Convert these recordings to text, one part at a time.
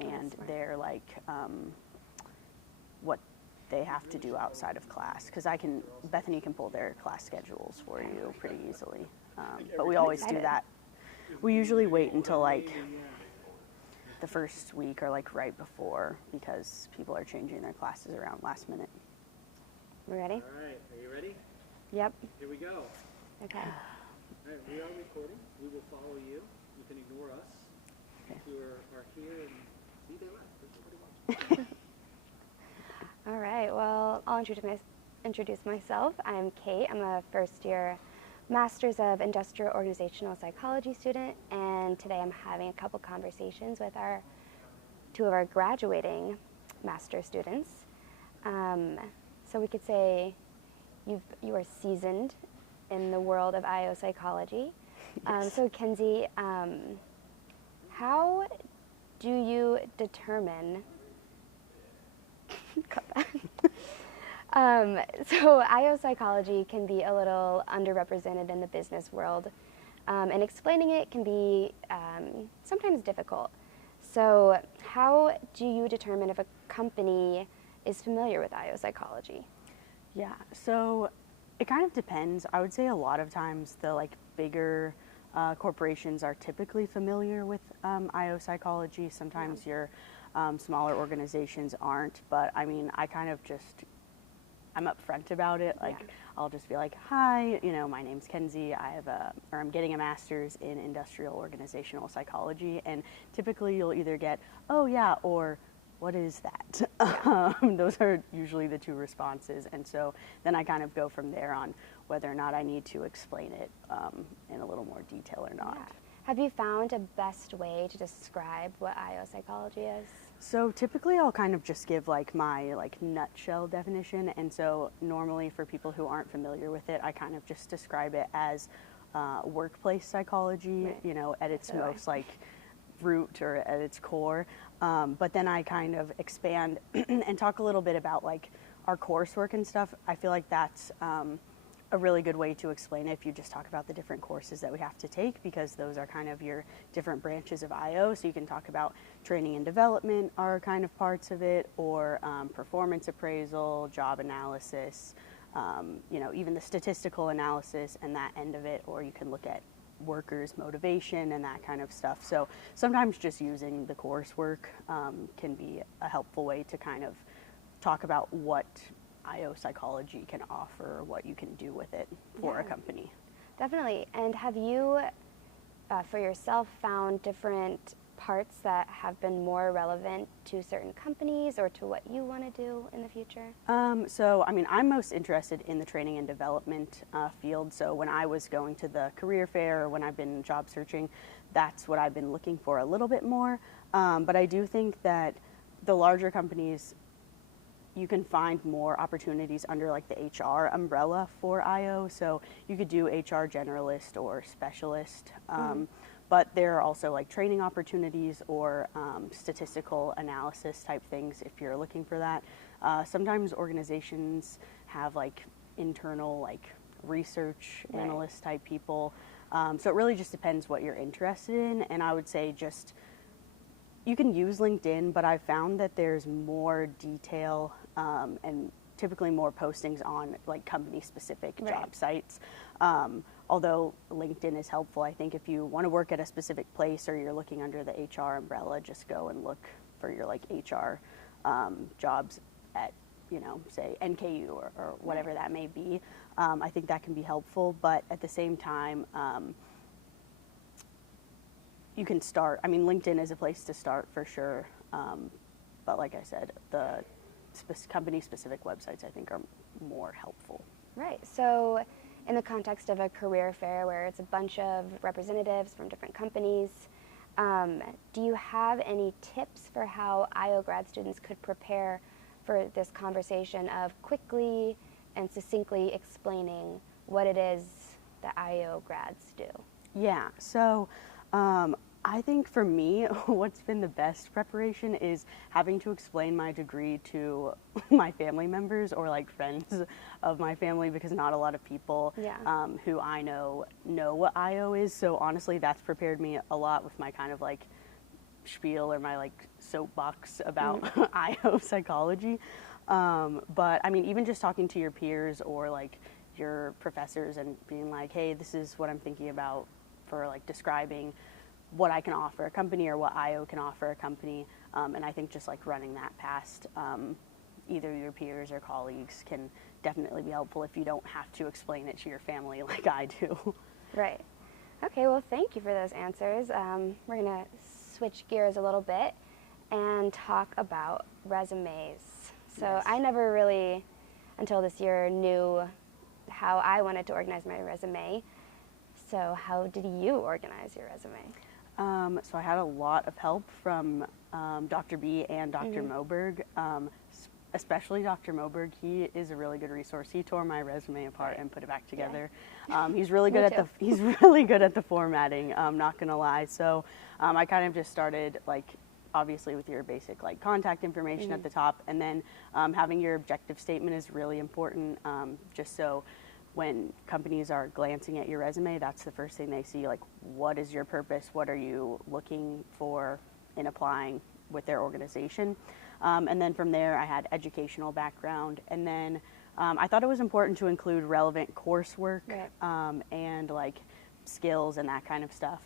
and their like what they have to do outside of class, because Bethany can pull their class schedules for you pretty easily, but we always do that. We usually wait until like the first week or like right before, because people are changing their classes around last minute. We ready? All right, are you ready? Yep. Here we go. Okay. All right, we are recording. We will follow you. You can ignore us. Okay. You are here and see they left. Everybody watching. All right, well, I'll introduce myself. I'm Kate. I'm a first-year Master's of Industrial Organizational Psychology student, and today I'm having a couple conversations with two of our graduating master students. So we could say you are seasoned in the world of IO psychology. Yes. So Kenzie, how do you determine cut that. So IO psychology can be a little underrepresented in the business world, and explaining it can be sometimes difficult. So how do you determine if a company is familiar with IO psychology? Yeah, so it kind of depends. I would say a lot of times the like bigger corporations are typically familiar with IO psychology. Sometimes your smaller organizations aren't, but I mean, I'm upfront about it. Like, I'll just be like, hi, my name's Kenzie. I'm getting a master's in industrial organizational psychology, and typically you'll either get, oh yeah, or what is that? Yeah. Those are usually the two responses, and so then I kind of go from there on whether or not I need to explain it in a little more detail or not. Yeah. Have you found a best way to describe what IO psychology is? So typically I'll kind of just give like my nutshell definition, and so normally for people who aren't familiar with it, I kind of just describe it as workplace psychology, Right. at its most root or at its core, but then I kind of expand and talk a little bit about like our coursework and stuff. I feel like that's a really good way to explain it if you just talk about the different courses that we have to take, because those are kind of your different branches of IO. So you can talk about training and development are kind of parts of it, or performance appraisal, job analysis, even the statistical analysis and that end of it, or you can look at workers' motivation and that kind of stuff. So sometimes just using the coursework can be a helpful way to kind of talk about what IO psychology can offer, what you can do with it for a company. Definitely. And have you, for yourself, found different parts that have been more relevant to certain companies or to what you want to do in the future? So, I'm most interested in the training and development field. So when I was going to the career fair, or when I've been job searching, that's what I've been looking for a little bit more. But I do think that the larger companies, you can find more opportunities under like the HR umbrella for IO. So you could do HR generalist or specialist, but there are also like training opportunities or statistical analysis type things if you're looking for that. Sometimes organizations have like internal like research analyst type people. So it really just depends what you're interested in. And I would say just, you can use LinkedIn, but I've found that there's more detail and typically more postings on like company-specific job sites. Although LinkedIn is helpful, I think if you want to work at a specific place or you're looking under the HR umbrella, just go and look for your like HR jobs at, say NKU or whatever that may be. I think that can be helpful, but at the same time, you can start. LinkedIn is a place to start for sure, but like I said, the company-specific websites I think are more helpful. Right. So in the context of a career fair where it's a bunch of representatives from different companies, do you have any tips for how IO grad students could prepare for this conversation of quickly and succinctly explaining what it is that IO grads do? Yeah, so I think for me, what's been the best preparation is having to explain my degree to my family members or like friends of my family, because not a lot of people who I know what IO is. So honestly, that's prepared me a lot with my kind of like spiel or my like soapbox about IO psychology. But I mean, even just talking to your peers or like your professors and being like, hey, this is what I'm thinking about for like describing what I can offer a company or what IO can offer a company. And I think just like running that past either your peers or colleagues can definitely be helpful if you don't have to explain it to your family like I do. Right. Okay, well, thank you for those answers. We're going to switch gears a little bit and talk about resumes. So Yes. I never really, until this year, knew how I wanted to organize my resume. So how did you organize your resume? So I had a lot of help from Dr. B and Dr. Moberg, especially Dr. Moberg. He is a really good resource. He tore my resume apart and put it back together. He's really good he's really good at the formatting. Not gonna lie. So I kind of just started like obviously with your basic like contact information at the top, and then having your objective statement is really important. Just so when companies are glancing at your resume, that's the first thing they see, like what is your purpose, what are you looking for in applying with their organization. And then from there I had educational background, and then I thought it was important to include relevant coursework and like skills and that kind of stuff.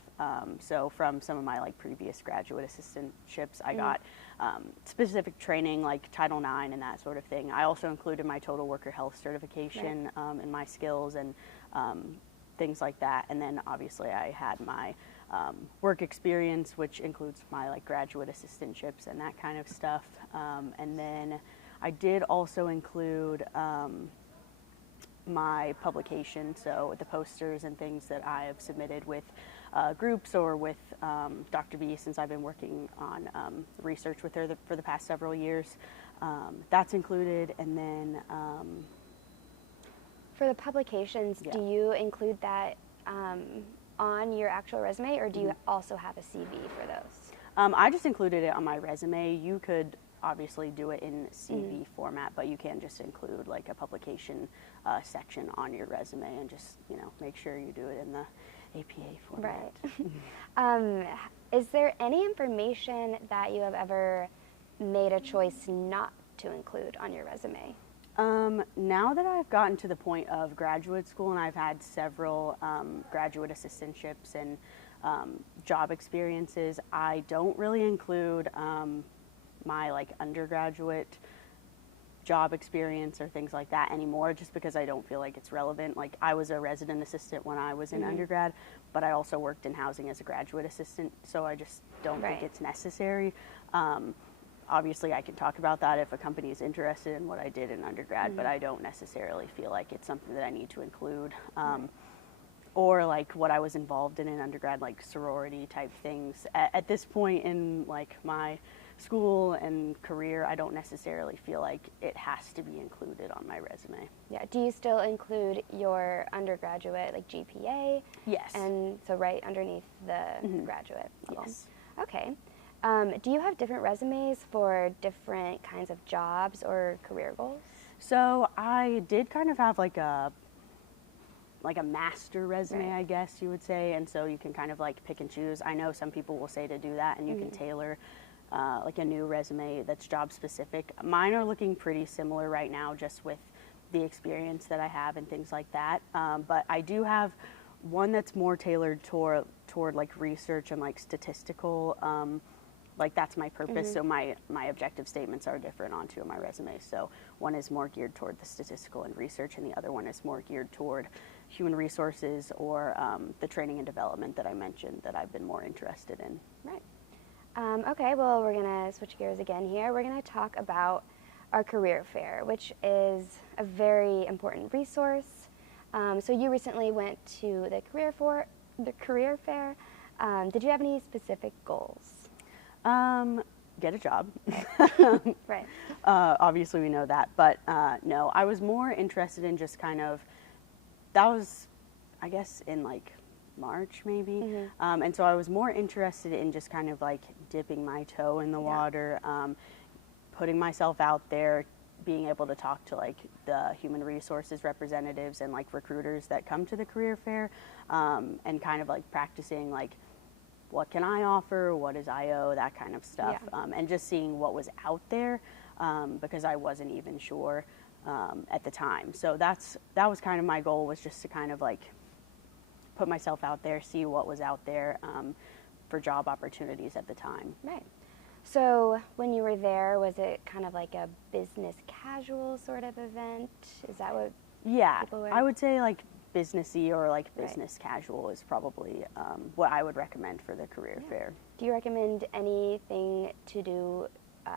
So from some of my like previous graduate assistantships, I got specific training like Title IX and that sort of thing. I also included my total worker health certification in my skills and things like that. And then obviously I had my work experience, which includes my like graduate assistantships and that kind of stuff. And then I did also include my publication, so the posters and things that I have submitted with groups or with Dr. B, since I've been working on research with her for the past several years. That's included. And then for the publications, do you include that on your actual resume, or do you also have a CV for those? I just included it on my resume. You could obviously do it in CV format, but you can just include like a publication section on your resume and just, you know, make sure you do it in the APA format. Right. Is there any information that you have ever made a choice not to include on your resume? Now that I've gotten to the point of graduate school and I've had several graduate assistantships and job experiences, I don't really include my like undergraduate job experience or things like that anymore, just because I don't feel like it's relevant. Like I was a resident assistant when I was in undergrad, but I also worked in housing as a graduate assistant, so I just don't think it's necessary. Obviously I can talk about that if a company is interested in what I did in undergrad, but I don't necessarily feel like it's something that I need to include. Or like what I was involved in undergrad, like sorority type things. At this point in like my school and career, I don't necessarily feel like it has to be included on my resume. Yeah. Do you still include your undergraduate like GPA? Yes. And so right underneath the graduate level? Yes. Okay. Do you have different resumes for different kinds of jobs or career goals? So I did kind of have like a master resume, I guess you would say, and so you can kind of like pick and choose. I know some people will say to do that, and you can tailor like a new resume that's job specific. Mine are looking pretty similar right now, just with the experience that I have and things like that. But I do have one that's more tailored toward like research and like statistical. Like that's my purpose. So my objective statements are different on two of my resumes. So one is more geared toward the statistical and research, and the other one is more geared toward human resources or the training and development that I mentioned that I've been more interested in. Right. Okay, well, we're going to switch gears again here. We're going to talk about our career fair, which is a very important resource. So you recently went to the career fair. Did you have any specific goals? Get a job. Right. Obviously we know that, but no, I was more interested in just kind of, that was, I guess, in like March maybe. And so I was more interested in just kind of like dipping my toe in the water, putting myself out there, being able to talk to like the human resources representatives and like recruiters that come to the career fair, and kind of like practicing like what can I offer, what is IO, that kind of stuff, Yeah. and just seeing what was out there, because I wasn't even sure at the time. So that was kind of my goal, was just to kind of like put myself out there, see what was out there for job opportunities at the time. Right. So when you were there, was it kind of like a business casual sort of event? Is that what people were? I would say like businessy or like business casual is probably what I would recommend for the career fair. Do you recommend anything to do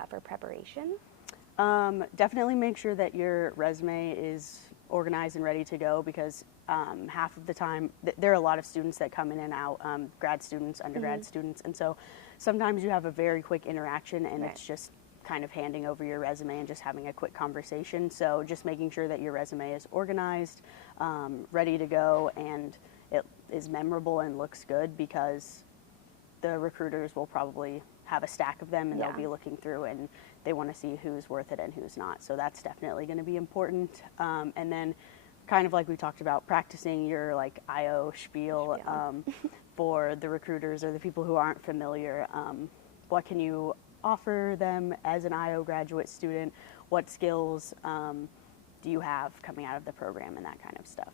for preparation? Definitely make sure that your resume is organized and ready to go, because half of the time there are a lot of students that come in and out, grad students, undergrad students, and so sometimes you have a very quick interaction and it's just kind of handing over your resume and just having a quick conversation. So just making sure that your resume is organized, ready to go, and it is memorable and looks good, because the recruiters will probably have a stack of them and they'll be looking through and they want to see who's worth it and who's not. So that's definitely going to be important. And then kind of like we talked about, practicing your like IO spiel for the recruiters or the people who aren't familiar. What can you offer them as an IO graduate student? What skills do you have coming out of the program, and that kind of stuff?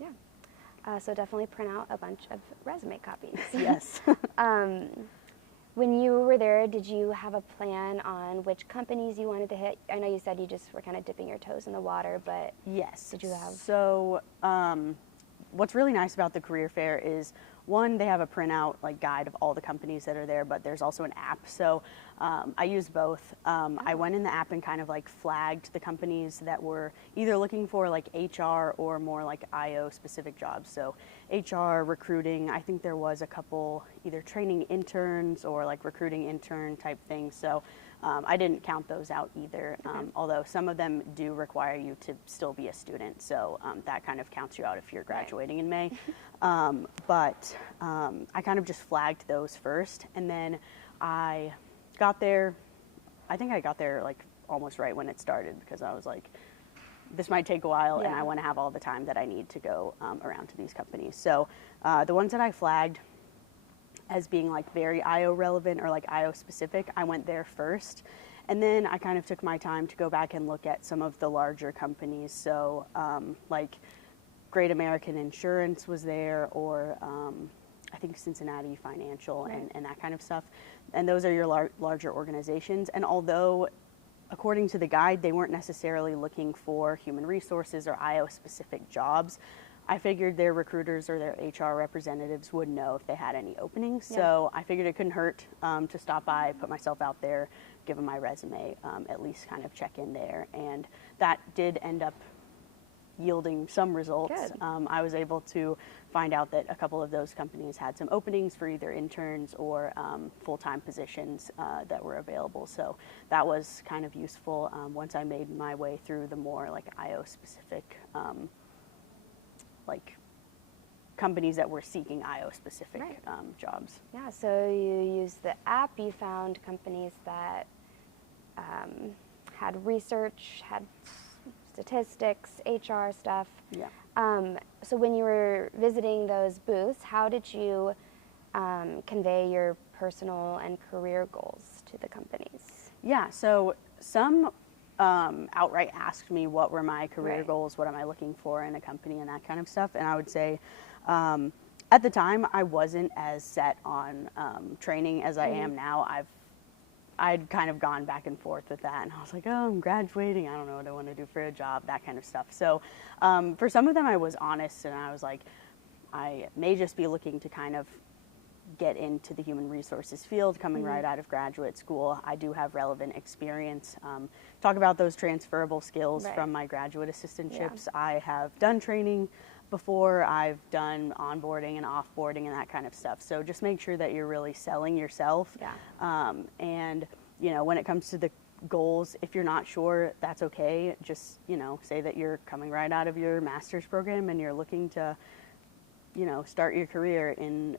Yeah. So definitely print out a bunch of resume copies. Yes. When you were there, did you have a plan on which companies you wanted to hit? I know you said you just were kind of dipping your toes in the water, but yes. did you have? So what's really nice about the career fair is, one, they have a printout like guide of all the companies that are there, but there's also an app. So I used both. I went in the app and kind of like flagged the companies that were either looking for like HR or more like IO specific jobs. So HR, recruiting, I think there was a couple either training interns or like recruiting intern type things. So I didn't count those out either, although some of them do require you to still be a student. So that kind of counts you out if you're graduating in May. But I kind of just flagged those first, and then I got there. I think I got there like almost right when it started, because I was like, this might take a while and I want to have all the time that I need to go around to these companies. So the ones that I flagged as being like very IO relevant or like IO specific, I went there first. And then I kind of took my time to go back and look at some of the larger companies. So like Great American Insurance was there, or I think Cincinnati Financial and that kind of stuff. And those are your larger organizations. And although, according to the guide, they weren't necessarily looking for human resources or IO specific jobs, I figured their recruiters or their HR representatives would know if they had any openings. So I figured it couldn't hurt to stop by, put myself out there, give them my resume, at least kind of check in there. And that did end up yielding some results. I was able to find out that a couple of those companies had some openings for either interns or full-time positions that were available. So that was kind of useful once I made my way through the more like IO specific like companies that were seeking IO specific jobs. Yeah, so you used the app, you found companies that had research, had statistics, HR stuff. Yeah. So when you were visiting those booths, how did you convey your personal and career goals to the companies? Yeah, so some outright asked me what were my career goals, what am I looking for in a company, and that kind of stuff. And I would say at the time I wasn't as set on training as I am now. I'd kind of gone back and forth with that, and I was like, oh, I'm graduating, I don't know what I want to do for a job, that kind of stuff. So for some of them I was honest, and I was like, I may just be looking to kind of get into the human resources field coming right out of graduate school. I do have relevant experience. Talk about those transferable skills from my graduate assistantships. I have done training before, I've done onboarding and offboarding and that kind of stuff. So just make sure that you're really selling yourself. And, you know, when it comes to the goals, if you're not sure, that's okay. Just, you know, say that you're coming right out of your master's program and you're looking to, you know, start your career in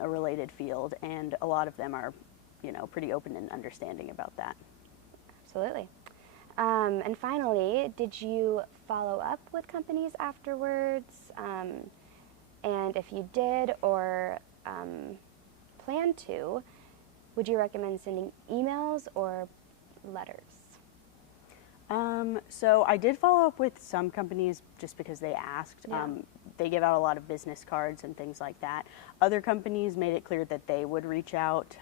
a related field. And a lot of them are, you know, pretty open and understanding about that. Absolutely. And finally, did you follow up with companies afterwards? And if you did, or plan to, would you recommend sending emails or letters? So I did follow up with some companies just because they asked. Yeah. They give out a lot of business cards and things like that. Other companies made it clear that they would reach out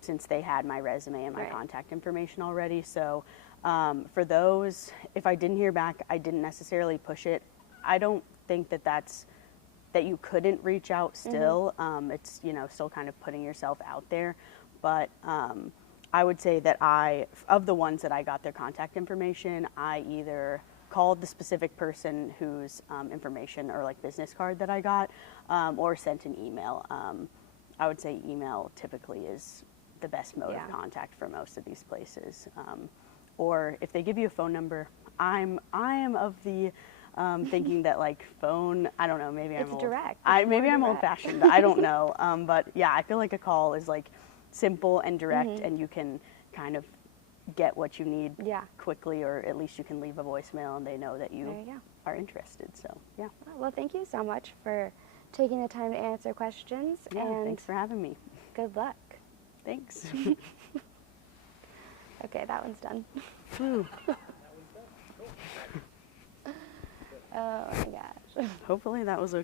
since they had my resume and my Right. contact information already. So for those, if I didn't hear back, I didn't necessarily push it. I don't think that you couldn't reach out still. It's, still kind of putting yourself out there. But I would say that of the ones that I got their contact information, I either called the specific person whose information or like business card that I got, or sent an email. I would say email typically is the best mode of contact for most of these places. Or if they give you a phone number, I am of the thinking that like phone, I don't know, maybe It's I'm direct. maybe I'm direct. old-fashioned. I don't know. But yeah, I feel like a call is like simple and direct, and you can kind of get what you need quickly, or at least you can leave a voicemail and they know that There you you go. are interested. So yeah. Well, thank you so much for taking the time to answer questions. Yeah, and thanks for having me. good luck. Thanks. Okay, that one's done. Whew. Oh my gosh. Hopefully that was okay.